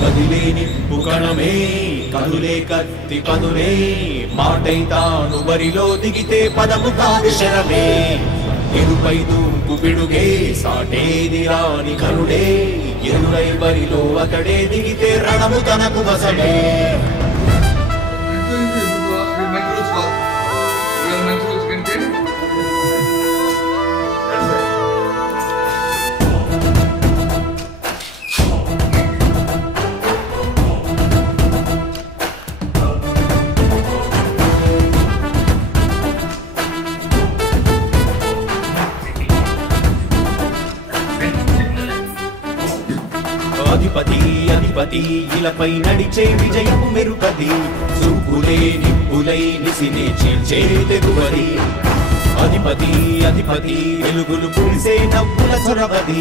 కదిలే నిప్పు కణమే కదులే కత్తి పదులే మాటై తాను బరిలో దిగితే పదము కాదు శరమే ఎరుపై దూకు పిడుగే సాటేది రాని కరుడే ఎరుడై బరిలో అతడే దిగితే రణము తనకు వసమే అధిపతి అధిపతి ఇలపై నడిచే విజయము మెరుపది చూపులే నిప్పులై నిసినే చీల్చే తెగువది అధిపతి అధిపతి వెలుగులు పులిసే నవ్వుల చొరవది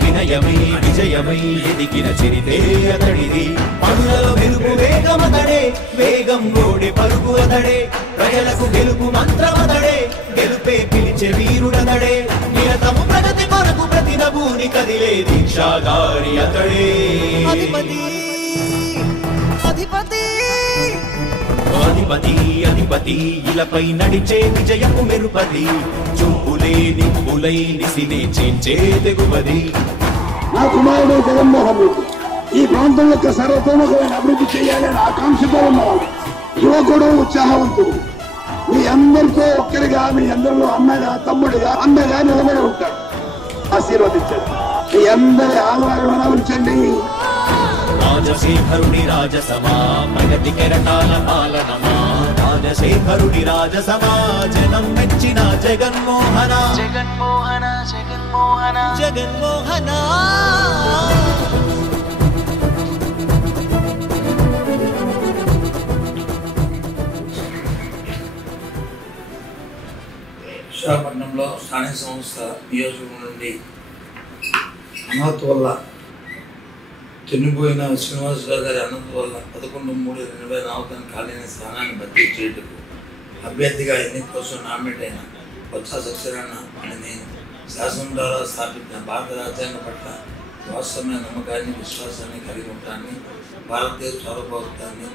వినయమై విజయమై ఎదిగిన చిరితే అతడిది పనులలో వెలుగు వేగమతడే వేగం గోడే పలుకు అతడే ప్రజలకు గెలుపు మంత్రమతడే గెలుపే పిలిచే వీరుడతడే నిరతము ప్రగతి కొరకు ప్రతి నభూని కదిలే దీక్షాధారి అతడే అధిపతి అధిపతి అధిపతి అధిపతి ఇలపై నడిచే విజయము మెరుపది చూపులే నిప్పులై నిసినే చీల్చే తెగువది నా కుమారుడు జగన్మోహన్ రెడ్డి ఈ ప్రాంతం యొక్క సర్వతోముఖమైన అభివృద్ధి చేయాలని ఆకాంక్షతో ఉన్నవాడు యువకుడు ఉత్సాహవంతుడు మీ అందరితో ఒక్కరిగా మీ అందరిలో అన్నగా తమ్ముడిగా అన్నగా నిలబడి ఉంటాడు ఆశీర్వదించండి మీ అందరి ఆదరణ ఉంచండి రాజశేఖరుడి రాజసమా ప్రగతి కెరటాల పాలనమా రాజశేఖరుడి రాజసమా జనం మెచ్చిన జగన్మోహన జగన్మోహన జగన్మోహన జగన్మోహన విశాఖపట్నంలో స్థానిక సంస్థ నియోజకవర్గం నుండి అనాథ వల్ల చనిపోయిన శ్రీనివాసరావు గారి అనంత వల్ల 11/3/2024 ఖాళీ స్థానాన్ని భర్తీ చేయటకు అభ్యర్థిగా ఎన్నిక కోసం నామినేట్ అయిన బొత్స సత్యనారాయణ అని నేను శాసనం ద్వారా స్థాపించిన భారత రాజ్యాంగం పట్ల వాస్తవమైన నమ్మకాన్ని విశ్వాసాన్ని కలిగి ఉంటానని భారతదేశ సార్వభౌమత్వాన్ని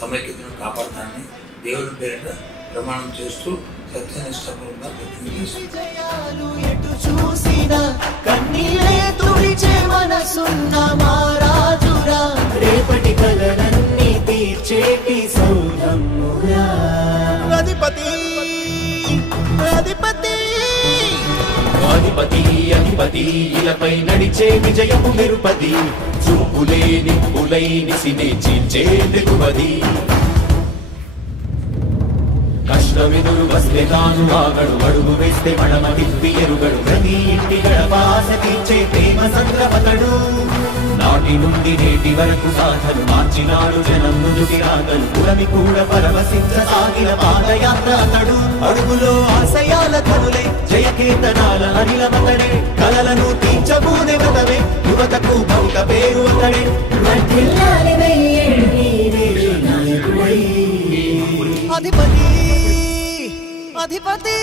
సమైక్యతను కాపాడతానని దేవుని పేరిట ప్రమాణం చేస్తూ సత్యనిష్టపూర్వకంగా అధిపతి అధిపతి అధిపతి అధిపతి ఇలపై నడిచే విజయము మెరుపది చూపులే నిప్పులై నిసినే చీల్చే తెగువది కష్టమెదురు వస్తే తాను ఆగడు అడుగు వేస్తే మడమ తిప్పి ఎరుగడు ప్రతి ఇంటి గడపాస తీర్చే ప్రేమ సంద్రపతడు నాటి నుండి నేటి వరకు సాధలు మార్చినాడు జనం నుదుటి రాగలు పురమి కూడా పరవశించసాగిన పాదయాత్ర అతడు అడుగులో ఆశయాల కనులే జయకేతనాల అనిలమతడే కలలను తీర్చబూనే వ్రతమే యువతకు భౌత పేరు అతడే అధిపతి అధిపతి